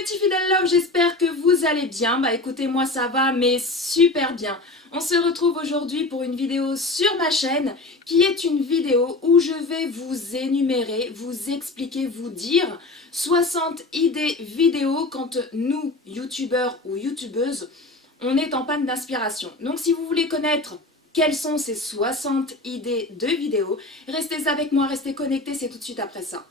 petits fidèles love, j'espère que vous allez bien. Bah écoutez, moi ça va, mais super bien. On se retrouve aujourd'hui pour une vidéo sur ma chaîne qui est une vidéo où je vais vous énumérer, vous expliquer, vous dire 60 idées vidéo quand nous, youtubeurs ou youtubeuses, on est en panne d'inspiration. Donc si vous voulez connaître quelles sont ces 60 idées de vidéos, restez avec moi, restez connectés, c'est tout de suite après ça.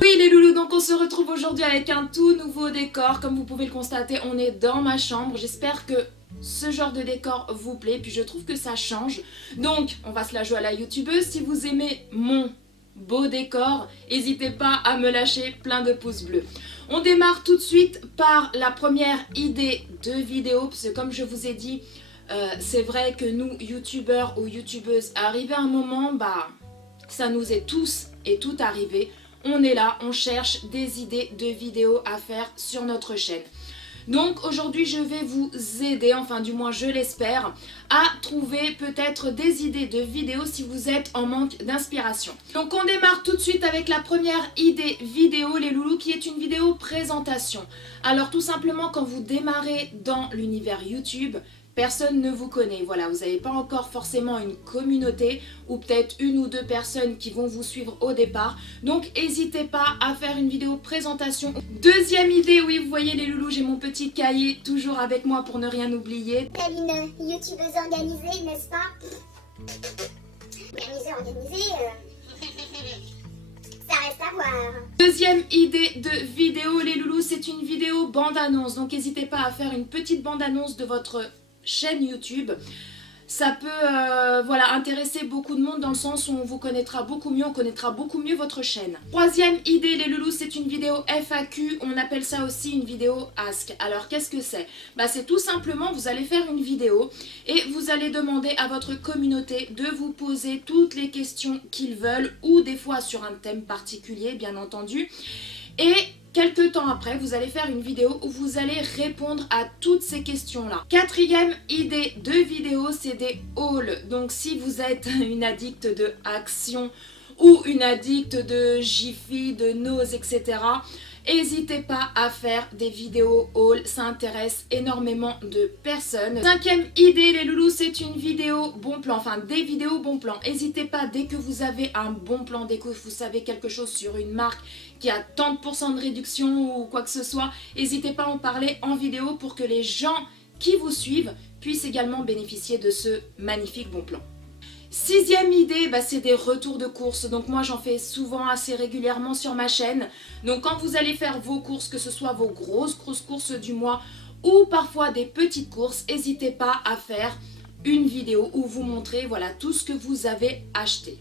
Oui les loulous, donc on se retrouve aujourd'hui avec un tout nouveau décor. Comme vous pouvez le constater, on est dans ma chambre. J'espère que ce genre de décor vous plaît, puis je trouve que ça change. Donc on va se la jouer à la youtubeuse. Si vous aimez mon beau décor, n'hésitez pas à me lâcher plein de pouces bleus. On démarre tout de suite par la première idée de vidéo, parce que comme je vous ai dit, c'est vrai que nous, youtubeurs ou youtubeuses, arrivé à un moment, ça nous est tous et toutes arrivé. On est là, on cherche des idées de vidéos à faire sur notre chaîne. Donc aujourd'hui je vais vous aider, enfin du moins je l'espère, à trouver peut-être des idées de vidéos si vous êtes en manque d'inspiration. Donc on démarre tout de suite avec la première idée vidéo les loulous, qui est une vidéo présentation. Alors tout simplement, quand vous démarrez dans l'univers YouTube, personne ne vous connaît, voilà, vous n'avez pas encore forcément une communauté ou peut-être une ou deux personnes qui vont vous suivre au départ. Donc n'hésitez pas à faire une vidéo présentation. Deuxième idée, oui vous voyez les loulous, j'ai mon petit cahier toujours avec moi pour ne rien oublier. Telle une youtubeuse organisée, n'est-ce pas? Organisée, ça reste à voir. Deuxième idée de vidéo les loulous, c'est une vidéo bande-annonce. Donc n'hésitez pas à faire une petite bande-annonce de votre chaîne YouTube. Ça peut voilà, intéresser beaucoup de monde dans le sens où on vous connaîtra beaucoup mieux, on connaîtra beaucoup mieux votre chaîne. Troisième idée les loulous, c'est une vidéo FAQ, on appelle ça aussi une vidéo Ask. Alors qu'est-ce que c'est? C'est tout simplement, vous allez faire une vidéo et vous allez demander à votre communauté de vous poser toutes les questions qu'ils veulent, ou des fois sur un thème particulier bien entendu. Et quelques temps après, vous allez faire une vidéo où vous allez répondre à toutes ces questions-là. Quatrième idée de vidéo, c'est des hauls. Donc si vous êtes une addicte de action ou une addicte de Jiffy, de Nose, etc., n'hésitez pas à faire des vidéos haul, ça intéresse énormément de personnes. Cinquième idée les loulous, c'est une vidéo bon plan, enfin des vidéos bon plan. N'hésitez pas, dès que vous avez un bon plan, dès que vous savez quelque chose sur une marque qui a tant de pourcents de réduction ou quoi que ce soit, n'hésitez pas à en parler en vidéo pour que les gens qui vous suivent puissent également bénéficier de ce magnifique bon plan. Sixième idée, c'est des retours de courses. Donc moi j'en fais souvent assez régulièrement sur ma chaîne. Donc quand vous allez faire vos courses, que ce soit vos grosses courses du mois ou parfois des petites courses, n'hésitez pas à faire une vidéo où vous montrez voilà tout ce que vous avez acheté.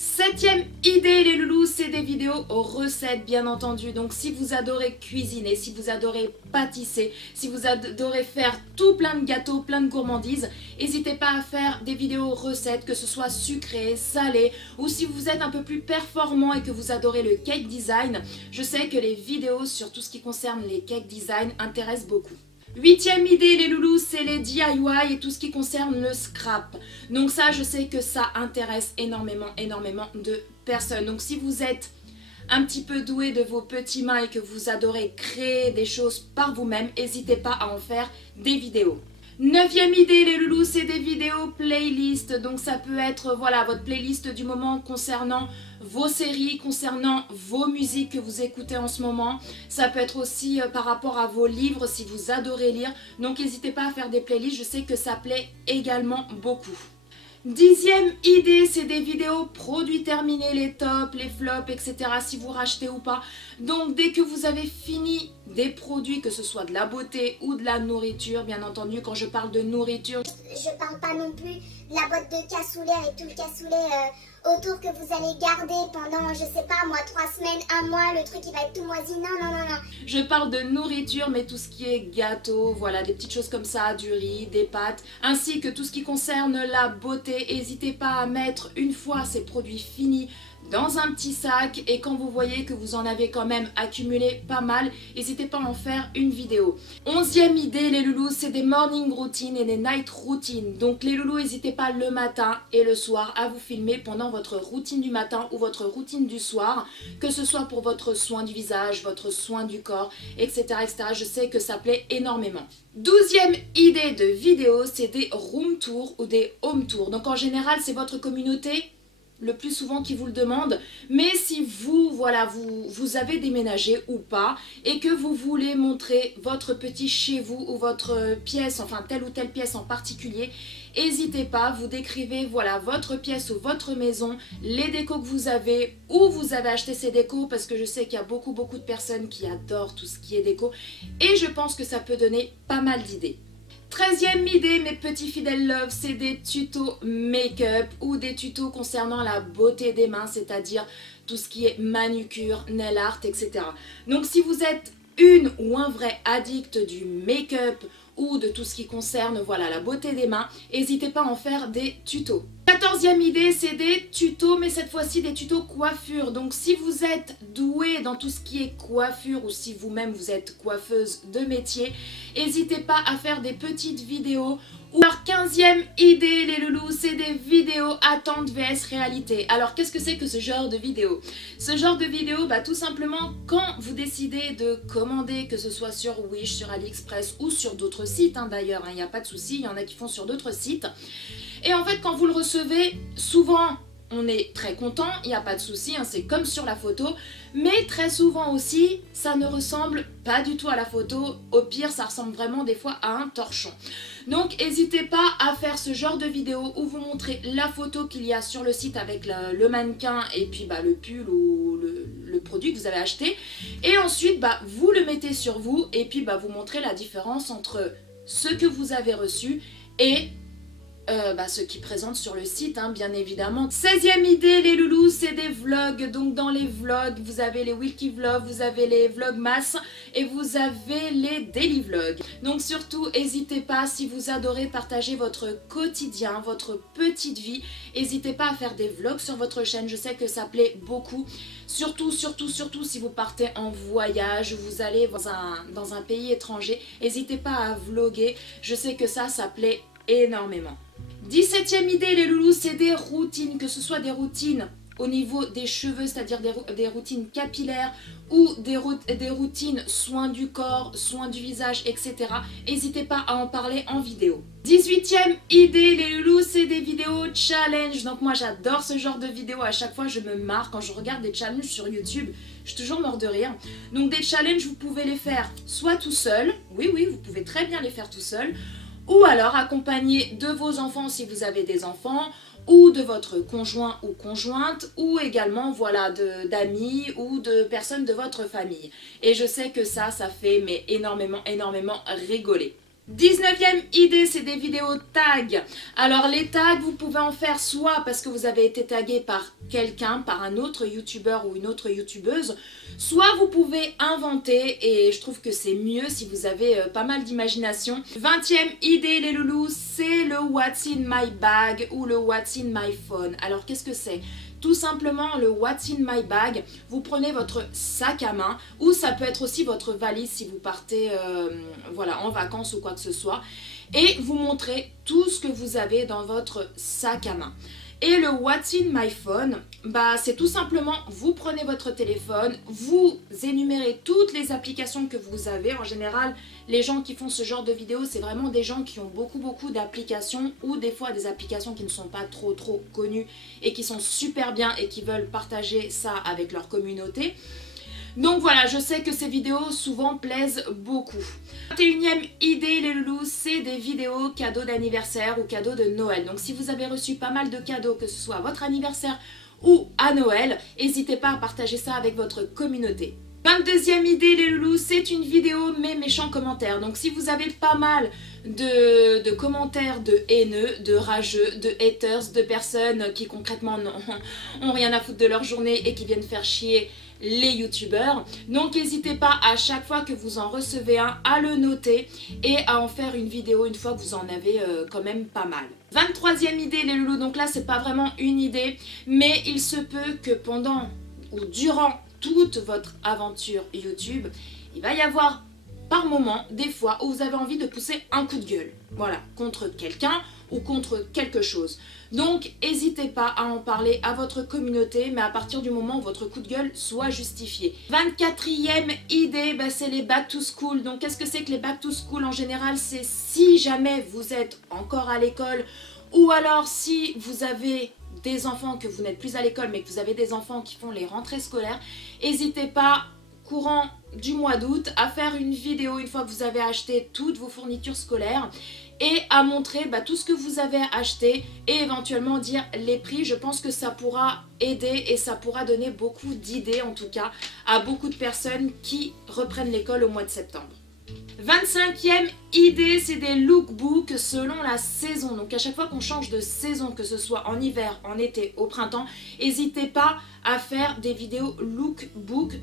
Septième idée les loulous, c'est des vidéos recettes bien entendu. Donc si vous adorez cuisiner, si vous adorez pâtisser, si vous adorez faire tout plein de gâteaux, plein de gourmandises, n'hésitez pas à faire des vidéos recettes, que ce soit sucré, salé, ou si vous êtes un peu plus performant et que vous adorez le cake design, je sais que les vidéos sur tout ce qui concerne les cake design intéressent beaucoup. Huitième idée les loulous, c'est les DIY et tout ce qui concerne le scrap. Donc ça, je sais que ça intéresse énormément de personnes. Donc si vous êtes un petit peu doué de vos petites mains et que vous adorez créer des choses par vous-même, n'hésitez pas à en faire des vidéos. Neuvième idée les loulous, c'est des vidéos playlist. Donc ça peut être voilà votre playlist du moment concernant vos séries, concernant vos musiques que vous écoutez en ce moment. Ça peut être aussi par rapport à vos livres si vous adorez lire. Donc n'hésitez pas à faire des playlists, je sais que ça plaît également beaucoup. Dixième idée, c'est des vidéos produits terminés, les tops, les flops, etc. si vous rachetez ou pas. Donc dès que vous avez fini des produits, que ce soit de la beauté ou de la nourriture, bien entendu, quand je parle de nourriture, Je parle pas non plus de la boîte de cassoulet avec tout le cassoulet autour que vous allez garder pendant, je sais pas moi, 3 semaines, 1 mois, le truc il va être tout moisi. Non. je parle de nourriture, mais tout ce qui est gâteau, voilà, des petites choses comme ça, du riz, des pâtes, ainsi que tout ce qui concerne la beauté. N'hésitez pas à mettre, une fois ces produits finis dans un petit sac et quand vous voyez que vous en avez quand même accumulé pas mal, n'hésitez pas à en faire une vidéo. 11e idée les loulous, c'est des morning routines et des night routines. Donc les loulous, n'hésitez pas le matin et le soir à vous filmer pendant votre routine du matin ou votre routine du soir, que ce soit pour votre soin du visage, votre soin du corps, etc. etc. Je sais que ça plaît énormément. 12e idée de vidéo, c'est des room tours ou des home tours. Donc en général, c'est votre communauté le plus souvent qui vous le demande, mais si vous, voilà, vous avez déménagé ou pas et que vous voulez montrer votre petit chez vous ou votre pièce, enfin telle ou telle pièce en particulier, n'hésitez pas, vous décrivez voilà votre pièce ou votre maison, les décos que vous avez, où vous avez acheté ces décos, parce que je sais qu'il y a beaucoup de personnes qui adorent tout ce qui est déco et je pense que ça peut donner pas mal d'idées. 13e idée, mes petits fidèles love, c'est des tutos make-up ou des tutos concernant la beauté des mains, c'est-à-dire tout ce qui est manucure, nail art, etc. Donc si vous êtes une ou un vrai addict du make-up ou de tout ce qui concerne voilà, la beauté des mains, n'hésitez pas à en faire des tutos. 14e idée, c'est des tutos, mais cette fois-ci des tutos coiffure. Donc si vous êtes doué dans tout ce qui est coiffure ou si vous-même vous êtes coiffeuse de métier, n'hésitez pas à faire des petites vidéos. Ou alors 15e idée les loulous, c'est des vidéos attente vs réalité. Alors qu'est-ce que c'est que ce genre de vidéo? Ce genre de vidéo, bah tout simplement quand vous décidez de commander, que ce soit sur Wish, sur AliExpress ou sur d'autres sites d'ailleurs, il n'y a pas de souci, il y en a qui font sur d'autres sites. Et en fait quand vous le recevez, souvent on est très content, il n'y a pas de souci, c'est comme sur la photo, mais très souvent aussi, ça ne ressemble pas du tout à la photo, au pire ça ressemble vraiment des fois à un torchon. Donc n'hésitez pas à faire ce genre de vidéo où vous montrez la photo qu'il y a sur le site avec le mannequin et puis le pull ou le produit que vous avez acheté, et ensuite vous le mettez sur vous et puis vous montrez la différence entre ce que vous avez reçu et ce qui présente sur le site, bien évidemment. 16e idée les loulous, c'est des vlogs. Donc dans les vlogs, vous avez les wiki vlogs, vous avez les vlogmas et vous avez les daily vlogs. Donc surtout, n'hésitez pas, si vous adorez partager votre quotidien, votre petite vie, n'hésitez pas à faire des vlogs sur votre chaîne. Je sais que ça plaît beaucoup. Surtout si vous partez en voyage, vous allez dans un pays étranger, n'hésitez pas à vlogger. Je sais que ça plaît énormément. 17e idée les loulous, c'est des routines, que ce soit des routines au niveau des cheveux, c'est-à-dire des routines capillaires ou des routines soins du corps, soins du visage, etc. N'hésitez pas à en parler en vidéo. 18e idée les loulous, c'est des vidéos challenge. Donc moi j'adore ce genre de vidéos, à chaque fois je me marre quand je regarde des challenges sur YouTube, je suis toujours mort de rire. Donc des challenges, vous pouvez les faire soit tout seul, oui vous pouvez très bien les faire tout seul, ou alors accompagné de vos enfants si vous avez des enfants, ou de votre conjoint ou conjointe, ou également voilà d'amis ou de personnes de votre famille. Et je sais que ça fait mais énormément rigoler. 19e idée, c'est des vidéos tags. Alors les tags, vous pouvez en faire soit parce que vous avez été tagué par quelqu'un, par un autre youtubeur ou une autre youtubeuse, soit vous pouvez inventer et je trouve que c'est mieux si vous avez pas mal d'imagination. 20e idée les loulous, c'est le What's in my bag ou le What's in my phone. Alors qu'est-ce que c'est ? Tout simplement le What's in my bag, vous prenez votre sac à main ou ça peut être aussi votre valise si vous partez en vacances ou quoi que ce soit et vous montrez tout ce que vous avez dans votre sac à main. Et le What's in my phone, c'est tout simplement, vous prenez votre téléphone, vous énumérez toutes les applications que vous avez. En général, les gens qui font ce genre de vidéos, c'est vraiment des gens qui ont beaucoup d'applications ou des fois des applications qui ne sont pas trop connues et qui sont super bien et qui veulent partager ça avec leur communauté. Donc voilà, je sais que ces vidéos souvent plaisent beaucoup. 21e idée les loulous, c'est des vidéos cadeaux d'anniversaire ou cadeaux de Noël. Donc si vous avez reçu pas mal de cadeaux, que ce soit à votre anniversaire ou à Noël, n'hésitez pas à partager ça avec votre communauté. 22e idée les loulous, c'est une vidéo mais méchants commentaires. Donc si vous avez pas mal de commentaires de haineux, de rageux, de haters, de personnes qui concrètement n'ont rien à foutre de leur journée et qui viennent faire chier les youtubeurs. Donc n'hésitez pas à chaque fois que vous en recevez un à le noter et à en faire une vidéo une fois que vous en avez quand même pas mal. 23e idée les loulous, donc là c'est pas vraiment une idée, mais il se peut que pendant ou durant toute votre aventure YouTube, il va y avoir par moment des fois où vous avez envie de pousser un coup de gueule, voilà, contre quelqu'un ou contre quelque chose. Donc n'hésitez pas à en parler à votre communauté, mais à partir du moment où votre coup de gueule soit justifié. 24e idée, c'est les back to school. Donc qu'est-ce que c'est que les back to school? En général, c'est si jamais vous êtes encore à l'école, ou alors si vous avez des enfants que vous n'êtes plus à l'école mais que vous avez des enfants qui font les rentrées scolaires, n'hésitez pas courant du mois d'août à faire une vidéo une fois que vous avez acheté toutes vos fournitures scolaires et à montrer tout ce que vous avez acheté et éventuellement dire les prix. Je pense que ça pourra aider et ça pourra donner beaucoup d'idées en tout cas à beaucoup de personnes qui reprennent l'école au mois de septembre. 25e idée, c'est des lookbooks selon la saison. Donc à chaque fois qu'on change de saison, que ce soit en hiver, en été, au printemps, n'hésitez pas à faire des vidéos lookbook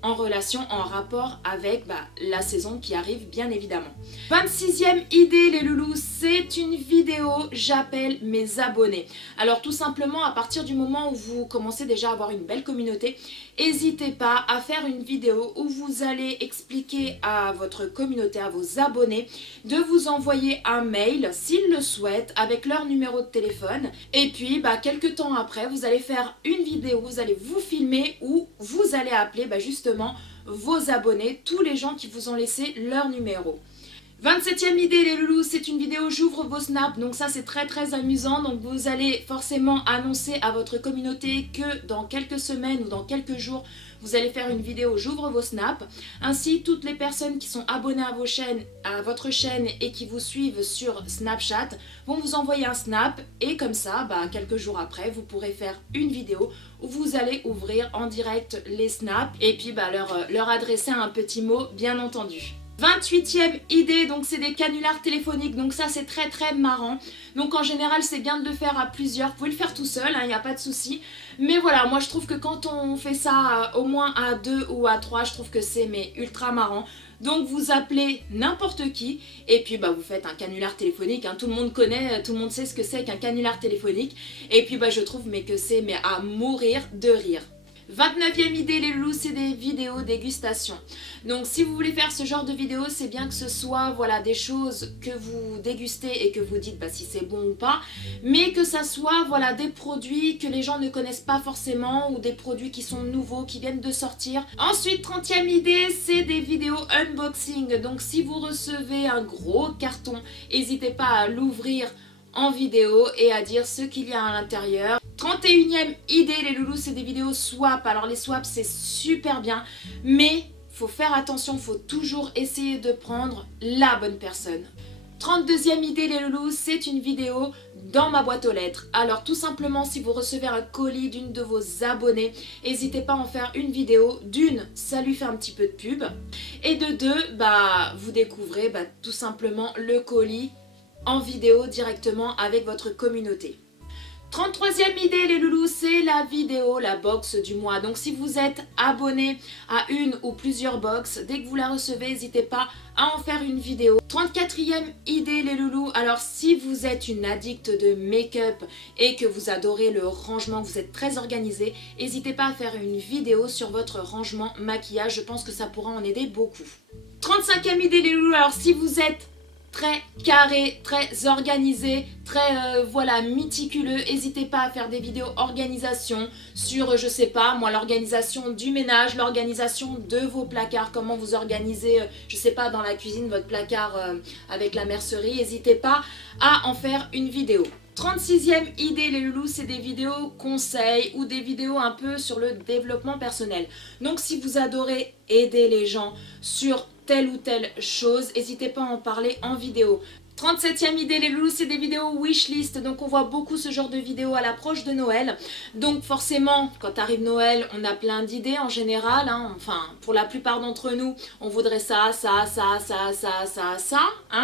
en relation, en rapport avec la saison qui arrive bien évidemment. 26e idée les loulous, c'est une vidéo j'appelle mes abonnés. Alors tout simplement à partir du moment où vous commencez déjà à avoir une belle communauté, n'hésitez pas à faire une vidéo où vous allez expliquer à votre communauté, à vos abonnés, de vous envoyer un mail s'ils le souhaitent avec leur numéro de téléphone. Et puis quelques temps après, vous allez faire une vidéo, vous allez vous filmer où vous allez appeler justement vos abonnés, tous les gens qui vous ont laissé leur numéro. 27e idée les loulous, c'est une vidéo j'ouvre vos snaps, donc ça c'est très amusant. Donc vous allez forcément annoncer à votre communauté que dans quelques semaines ou dans quelques jours vous allez faire une vidéo j'ouvre vos snaps. Ainsi toutes les personnes qui sont abonnées à votre chaîne et qui vous suivent sur Snapchat vont vous envoyer un snap et comme ça quelques jours après vous pourrez faire une vidéo où vous allez ouvrir en direct les snaps et puis leur adresser un petit mot bien entendu. 28e idée, donc c'est des canulars téléphoniques, donc ça c'est très marrant. Donc en général c'est bien de le faire à plusieurs, vous pouvez le faire tout seul, il n'y a pas de souci. Mais voilà, moi je trouve que quand on fait ça au moins à 2 ou à 3, je trouve que c'est ultra marrant. Donc vous appelez n'importe qui et puis vous faites un canular téléphonique, tout le monde connaît, tout le monde sait ce que c'est qu'un canular téléphonique. Et puis je trouve que c'est à mourir de rire. 29e idée les loulous, c'est des vidéos dégustation. Donc si vous voulez faire ce genre de vidéo, c'est bien que ce soit des choses que vous dégustez et que vous dites si c'est bon ou pas, mais que ça soit des produits que les gens ne connaissent pas forcément ou des produits qui sont nouveaux, qui viennent de sortir. Ensuite, 30e idée, c'est des vidéos unboxing. Donc si vous recevez un gros carton, n'hésitez pas à l'ouvrir en vidéo et à dire ce qu'il y a à l'intérieur. 31e idée les loulous, c'est des vidéos swap. Alors les swaps c'est super bien, mais faut faire attention, faut toujours essayer de prendre la bonne personne. 32e idée les loulous, c'est une vidéo dans ma boîte aux lettres. Alors tout simplement si vous recevez un colis d'une de vos abonnés, n'hésitez pas à en faire une vidéo. D'une, ça lui fait un petit peu de pub. Et de deux, vous découvrez tout simplement le colis en vidéo directement avec votre communauté. 33e idée les loulous, c'est la vidéo, la box du mois. Donc si vous êtes abonné à une ou plusieurs box, dès que vous la recevez, n'hésitez pas à en faire une vidéo. 34e idée les loulous, alors si vous êtes une addict de make-up et que vous adorez le rangement, vous êtes très organisé, n'hésitez pas à faire une vidéo sur votre rangement maquillage, je pense que ça pourra en aider beaucoup. 35e idée les loulous, alors si vous êtes très carré, très organisé, très méticuleux, n'hésitez pas à faire des vidéos organisation sur, je sais pas moi, l'organisation du ménage, l'organisation de vos placards, comment vous organisez, je sais pas, dans la cuisine, votre placard avec la mercerie, n'hésitez pas à en faire une vidéo. 36e idée les loulous, c'est des vidéos conseils ou des vidéos un peu sur le développement personnel. Donc si vous adorez aider les gens sur telle ou telle chose, n'hésitez pas à en parler en vidéo. 37e idée les loulous, c'est des vidéos wishlist. Donc on voit beaucoup ce genre de vidéos à l'approche de Noël. Donc forcément, quand arrive Noël, on a plein d'idées en général. Enfin, pour la plupart d'entre nous, on voudrait ça.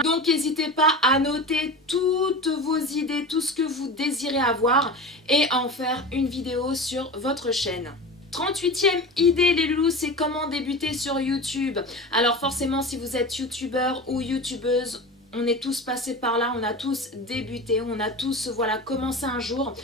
Donc n'hésitez pas à noter toutes vos idées, tout ce que vous désirez avoir et à en faire une vidéo sur votre chaîne. 38e idée les loulous, c'est comment débuter sur YouTube. Alors forcément si vous êtes youtubeur ou youtubeuse, on est tous passés par là, on a tous débuté, on a tous voilà, commencé un jour.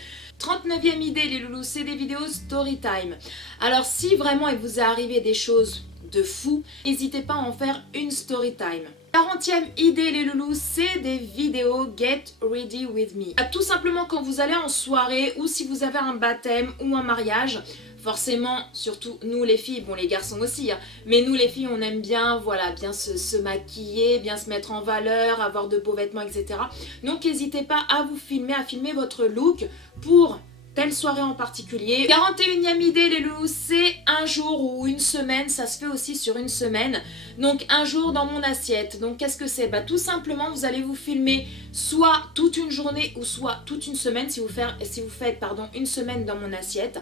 39e idée les loulous, c'est des vidéos story time. Alors si vraiment il vous est arrivé des choses de fou, n'hésitez pas à en faire une story time. 40e idée les loulous, c'est des vidéos Get Ready With Me. Tout simplement quand vous allez en soirée ou si vous avez un baptême ou un mariage, forcément, surtout nous les filles, bon les garçons aussi, hein, mais nous les filles on aime bien, voilà, bien se maquiller, bien se mettre en valeur, avoir de beaux vêtements, etc. Donc n'hésitez pas à vous filmer, à filmer votre look pour telle soirée en particulier. 41e idée les loulous, c'est un jour ou une semaine, ça se fait aussi sur une semaine. Donc un jour dans mon assiette. Donc qu'est-ce que c'est? Bah tout simplement vous allez vous filmer soit toute une journée ou soit toute une semaine si vous faites une semaine dans mon assiette.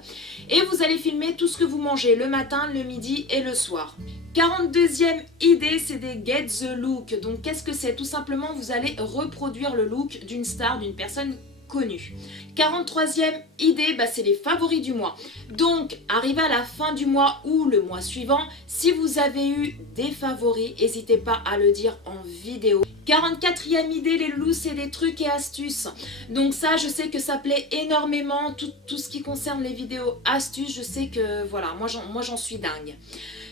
Et vous allez filmer tout ce que vous mangez le matin, le midi et le soir. 42e idée, c'est des Get the Look. Donc qu'est-ce que c'est? Tout simplement vous allez reproduire le look d'une star, d'une personne connue. 43e idée, bah, c'est les favoris du mois. Donc, arrivé à la fin du mois ou le mois suivant, si vous avez eu des favoris, n'hésitez pas à le dire en vidéo. 44e idée, les loulous, c'est des trucs et astuces. Donc ça, je sais que ça plaît énormément, tout ce qui concerne les vidéos astuces, je sais que, voilà, moi j'en suis dingue.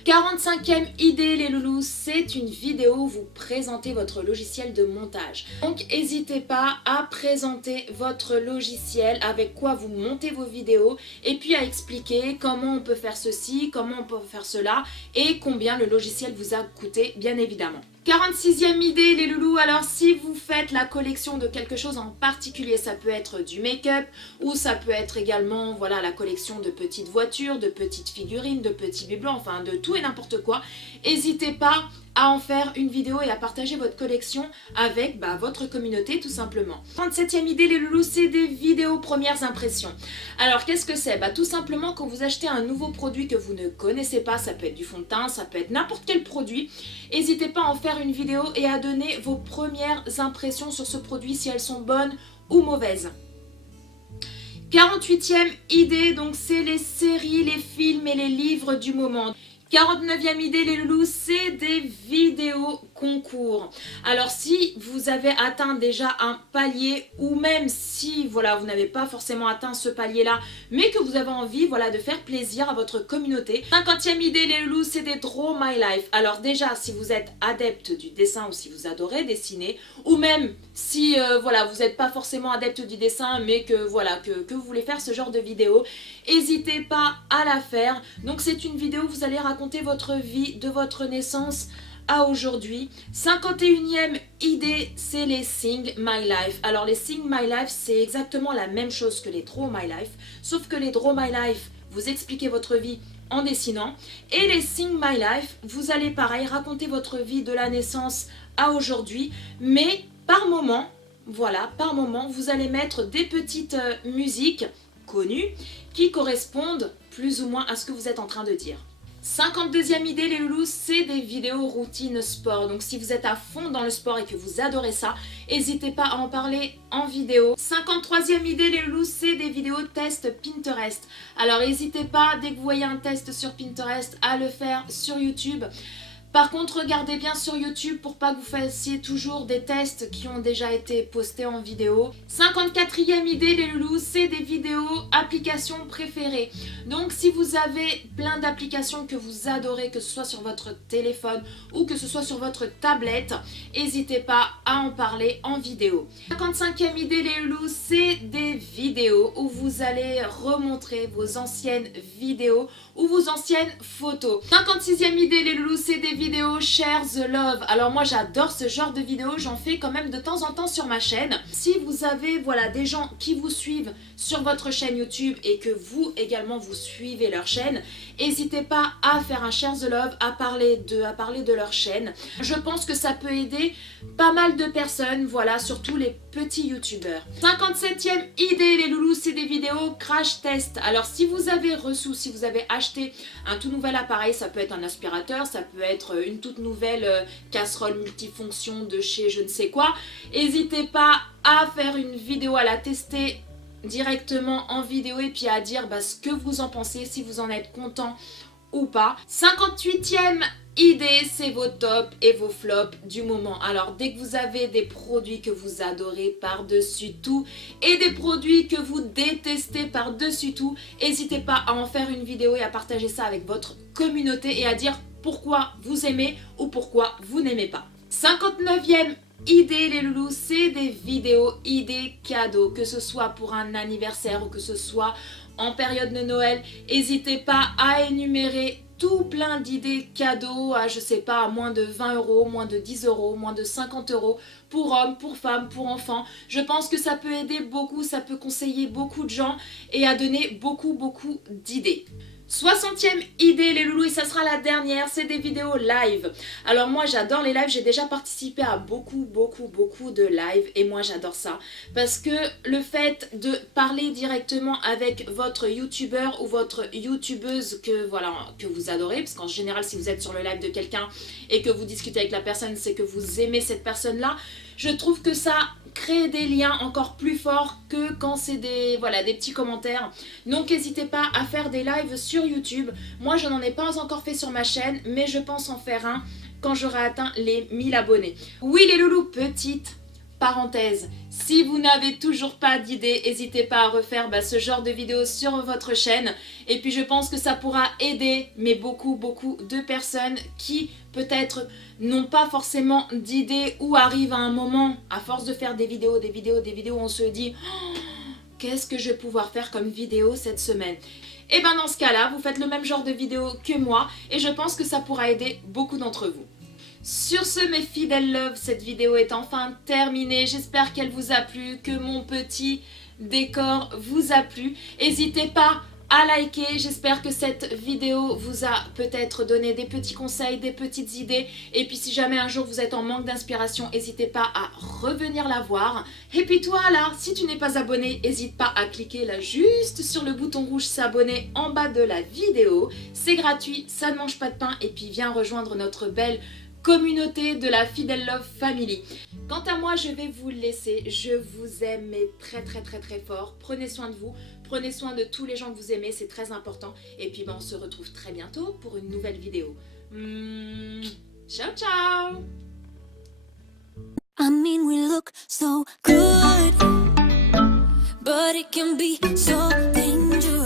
45e idée les loulous, c'est une vidéo où vous présentez votre logiciel de montage. Donc n'hésitez pas à présenter votre logiciel, avec quoi vous montez vos vidéos et puis à expliquer comment on peut faire ceci, comment on peut faire cela et combien le logiciel vous a coûté bien évidemment. 46e idée les loulous, alors si vous faites la collection de quelque chose en particulier, ça peut être du make-up ou ça peut être également voilà, la collection de petites voitures, de petites figurines, de petits biberons, enfin de tout et n'importe quoi, n'hésitez pas à en faire une vidéo et à partager votre collection avec votre communauté tout simplement. 37e idée les loulous, c'est des vidéos premières impressions. Alors qu'est-ce que c'est? Tout simplement quand vous achetez un nouveau produit que vous ne connaissez pas, ça peut être du fond de teint, ça peut être n'importe quel produit, n'hésitez pas à en faire une vidéo et à donner vos premières impressions sur ce produit, si elles sont bonnes ou mauvaises. 48e idée, donc c'est les séries, les films et les livres du moment. 49e idée les loulous, c'est des vidéos concours. Alors si vous avez atteint déjà un palier ou même si voilà, vous n'avez pas forcément atteint ce palier là mais que vous avez envie voilà, de faire plaisir à votre communauté. 50e idée les loulous, c'est des Draw My Life. Alors déjà si vous êtes adepte du dessin ou si vous adorez dessiner ou même si voilà, vous n'êtes pas forcément adepte du dessin mais que voilà que vous voulez faire ce genre de vidéo, n'hésitez pas à la faire. Donc c'est une vidéo où vous allez raconter votre vie de votre naissance à aujourd'hui. 51e idée, c'est les Sing My Life. Alors les Sing My Life, c'est exactement la même chose que les Draw My Life, sauf que les Draw My Life, vous expliquez votre vie en dessinant, et les Sing My Life, vous allez pareil raconter votre vie de la naissance à aujourd'hui, mais par moment, voilà, par moment, vous allez mettre des petites musiques connues qui correspondent plus ou moins à ce que vous êtes en train de dire. 52e idée les loulous, c'est des vidéos routine sport. Donc si vous êtes à fond dans le sport et que vous adorez ça, n'hésitez pas à en parler en vidéo. 53e idée les loulous, c'est des vidéos test Pinterest. Alors n'hésitez pas, dès que vous voyez un test sur Pinterest, à le faire sur YouTube. Par contre, regardez bien sur YouTube pour pas que vous fassiez toujours des tests qui ont déjà été postés en vidéo. 54e idée les loulous, c'est des vidéos applications préférées. Donc si vous avez plein d'applications que vous adorez, que ce soit sur votre téléphone ou que ce soit sur votre tablette, n'hésitez pas à en parler en vidéo. 55e idée les loulous, c'est des vidéos où vous allez remontrer vos anciennes vidéos ou vos anciennes photos. 56e idée les loulous, c'est des vidéos Share the Love. Alors moi j'adore ce genre de vidéos, j'en fais quand même de temps en temps sur ma chaîne. Si vous avez voilà, des gens qui vous suivent sur votre chaîne YouTube et que vous également vous suivez leur chaîne, n'hésitez pas à faire un Share the Love, à parler de leur chaîne. Je pense que ça peut aider pas mal de personnes, voilà, surtout les petits youtubeurs. 57e idée les loulous, c'est des vidéos crash test. Alors si vous avez reçu, si vous avez acheté un tout nouvel appareil, ça peut être un aspirateur, ça peut être une toute nouvelle casserole multifonction de chez je ne sais quoi, n'hésitez pas à faire une vidéo, à la tester directement en vidéo et puis à dire ce que vous en pensez, si vous en êtes content ou pas. 58e idée, c'est vos tops et vos flops du moment. Alors dès que vous avez des produits que vous adorez par-dessus tout et des produits que vous détestez par-dessus tout, n'hésitez pas à en faire une vidéo et à partager ça avec votre communauté et à dire pourquoi vous aimez ou pourquoi vous n'aimez pas. 59e idée les loulous, c'est des vidéos idées cadeaux, que ce soit pour un anniversaire ou que ce soit en période de Noël. N'hésitez pas à énumérer tout plein d'idées cadeaux à, je sais pas, à moins de 20 euros, moins de 10 euros, moins de 50 euros pour hommes, pour femmes, pour enfants. Je pense que ça peut aider beaucoup, ça peut conseiller beaucoup de gens et à donner beaucoup d'idées. 60e idée les loulous, et ça sera la dernière, c'est des vidéos live. Alors moi j'adore les lives, j'ai déjà participé à beaucoup de lives et moi j'adore ça. Parce que le fait de parler directement avec votre youtubeur ou votre youtubeuse que vous adorez, parce qu'en général si vous êtes sur le live de quelqu'un et que vous discutez avec la personne, c'est que vous aimez cette personne-là. Je trouve que ça crée des liens encore plus forts que quand c'est des petits commentaires. Donc n'hésitez pas à faire des lives sur YouTube. Moi je n'en ai pas encore fait sur ma chaîne, mais je pense en faire un quand j'aurai atteint les 1000 abonnés. Oui les loulous, petite parenthèse, si vous n'avez toujours pas d'idée, n'hésitez pas à refaire ce genre de vidéos sur votre chaîne. Et puis je pense que ça pourra aider mais beaucoup de personnes qui peut-être n'ont pas forcément d'idées ou arrivent à un moment, à force de faire des vidéos, on se dit oh, qu'est-ce que je vais pouvoir faire comme vidéo cette semaine? Et dans ce cas-là, vous faites le même genre de vidéo que moi et je pense que ça pourra aider beaucoup d'entre vous. Sur ce mes fidèles love, cette vidéo est enfin terminée. J'espère qu'elle vous a plu, que mon petit décor vous a plu. N'hésitez pas à liker. J'espère que cette vidéo vous a peut-être donné des petits conseils, des petites idées. Et puis si jamais un jour vous êtes en manque d'inspiration, n'hésitez pas à revenir la voir. Et puis toi là, si tu n'es pas abonné, n'hésite pas à cliquer là juste sur le bouton rouge s'abonner en bas de la vidéo. C'est gratuit, ça ne mange pas de pain. Et puis viens rejoindre notre belle communauté de la Fidèle Love Family. Quant à moi, je vais vous laisser. Je vous aime mais très fort. Prenez soin de vous, prenez soin de tous les gens que vous aimez, c'est très important. Et puis on se retrouve très bientôt pour une nouvelle vidéo. Ciao ciao. I mean we look so good, but it can be so dangerous.